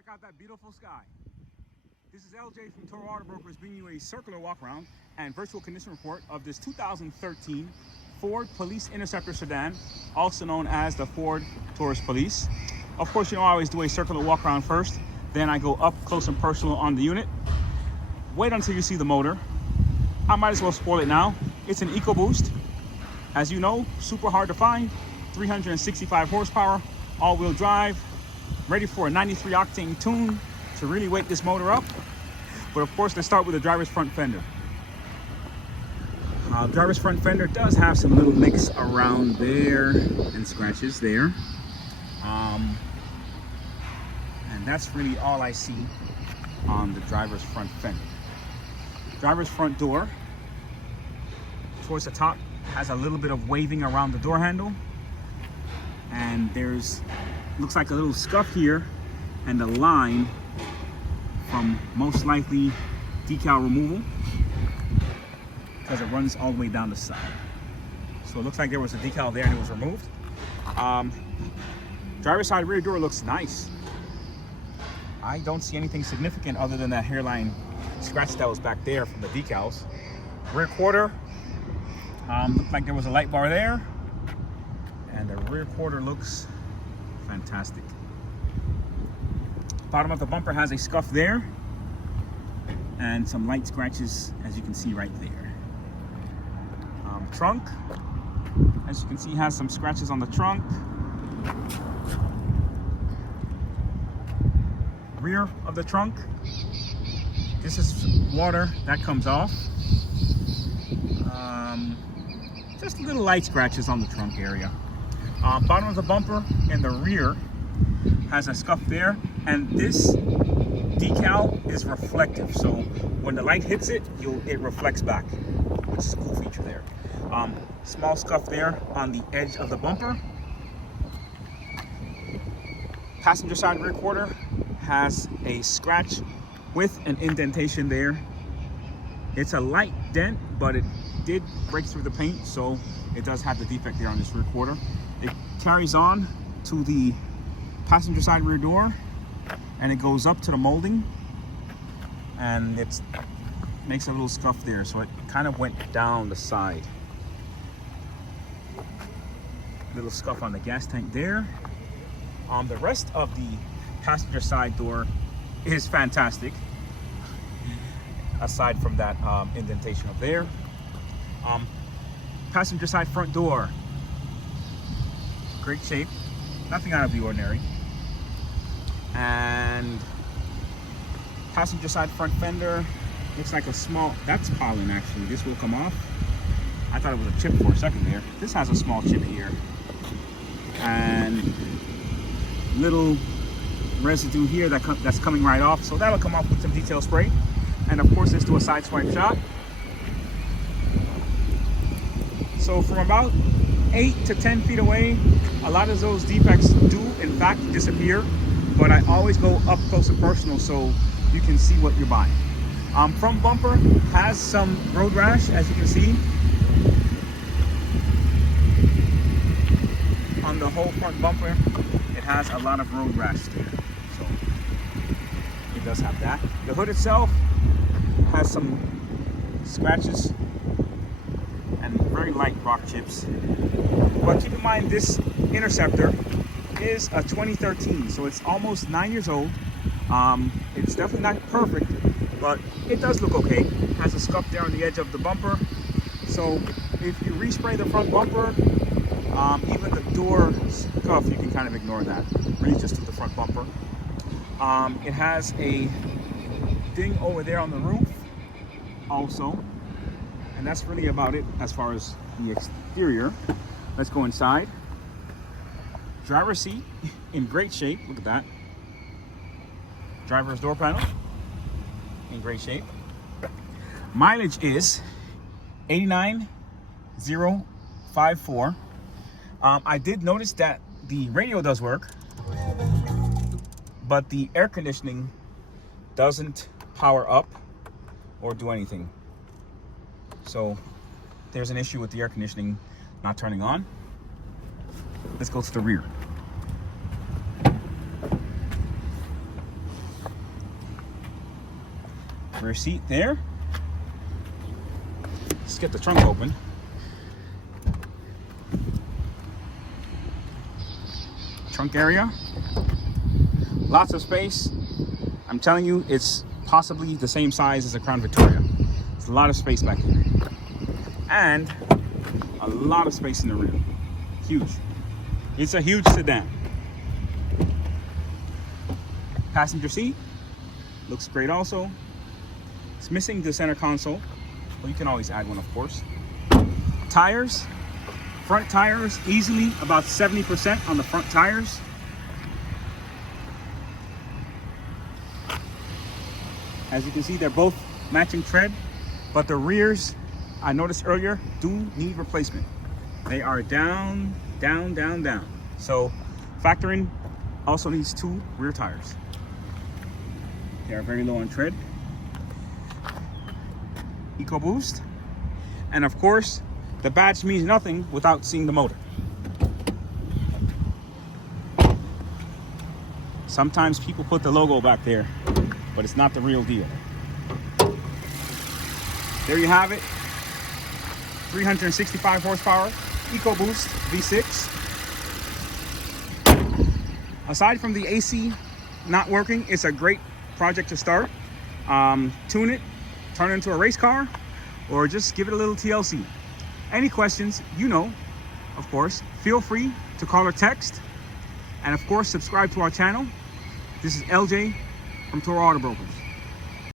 Check out that beautiful sky. This is LJ from Taurus Auto Brokers bringing you a circular walk around and virtual condition report of this 2013 Ford Police Interceptor sedan, also known as the Ford Taurus Police. Of course, you know I always do a circular walk around first, then I go up close and personal on the unit. Wait until you see the motor. I might as well spoil it now. It's an EcoBoost. As you know, super hard to find. 365 horsepower, all-wheel drive, ready for a 93 octane tune to really wake this motor up. But of course, let's start with the driver's front fender. Driver's front fender does have some little nicks around there and scratches there. And that's really all I see on the driver's front fender. Driver's front door, towards the top, has a little bit of waving around the door handle. And there's, looks like a little scuff here and a line from most likely decal removal because it runs all the way down the side. So it looks like there was a decal there and it was removed. Driver's side rear door looks nice. I don't see anything significant other than that hairline scratch that was back there from the decals. Rear quarter, looked like there was a light bar there. And the rear quarter looks fantastic. Bottom of the bumper has a scuff there and some light scratches, as you can see right there. Trunk, as you can see, has some scratches on the trunk. Rear of the trunk, this is water that comes off. Just little light scratches on the trunk area. Bottom of the bumper in the rear has a scuff there, and this decal is reflective, so when the light hits it, it reflects back, which is a cool feature there. Small scuff there on the edge of the bumper. Passenger side rear quarter has a scratch with an indentation there. It's a light dent, but it did break through the paint, so it does have the defect there on this rear quarter. It carries on to the passenger side rear door, and it goes up to the molding, and it makes a little scuff there, so it kind of went down the side. Little scuff on the gas tank there. The rest of the passenger side door is fantastic, aside from that indentation up there. Passenger side front door, great shape, nothing out of the ordinary. And passenger side front fender looks like a small, that's pollen actually, this will come off. I thought it was a chip for a second there. This has a small chip here and little residue here that's coming right off, so that'll come off with some detail spray. And of course, let's do a side swipe shot. So from about 8 to 10 feet away, a lot of those defects do in fact disappear, but I always go up close and personal so you can see what you're buying. Front bumper has some road rash, as you can see. On the whole front bumper, it has a lot of road rash there, so it does have that. The hood itself has some scratches and very light rock chips. But keep in mind, this Interceptor is a 2013, so it's almost 9 years old. It's definitely not perfect, but it does look okay. It has a scuff there on the edge of the bumper. So if you respray the front bumper, even the door scuff, you can kind of ignore that. Really just to the front bumper. It has a ding over there on the roof also. And that's really about it as far as the exterior. Let's go inside. Driver's seat in great shape. Look at that. Driver's door panel in great shape. Mileage is 89,054. I did notice that the radio does work, but the air conditioning doesn't power up or do anything. So there's an issue with the air conditioning not turning on. Let's go to the rear. Rear seat there. Let's get the trunk open. Trunk area. Lots of space. I'm telling you, it's possibly the same size as a Crown Victoria. It's a lot of space back here. And a lot of space in the rear. Huge. It's a huge sedan. Passenger seat. Looks great also. It's missing the center console. Well, you can always add one, of course. Tires. Front tires, easily about 70% on the front tires. As you can see, they're both matching tread, but the rears, I noticed earlier, do need replacement. They are down, down, down, down. So factor in also needs 2 rear tires. They are very low on tread. EcoBoost. And of course, the badge means nothing without seeing the motor. Sometimes people put the logo back there, but it's not the real deal. There you have it. 365 horsepower, EcoBoost V6. Aside from the AC not working, it's a great project to start. Tune it, turn it into a race car, or just give it a little TLC. Any questions, you know, of course, feel free to call or text. And of course, subscribe to our channel. This is LJ from Taurus Auto Brokers.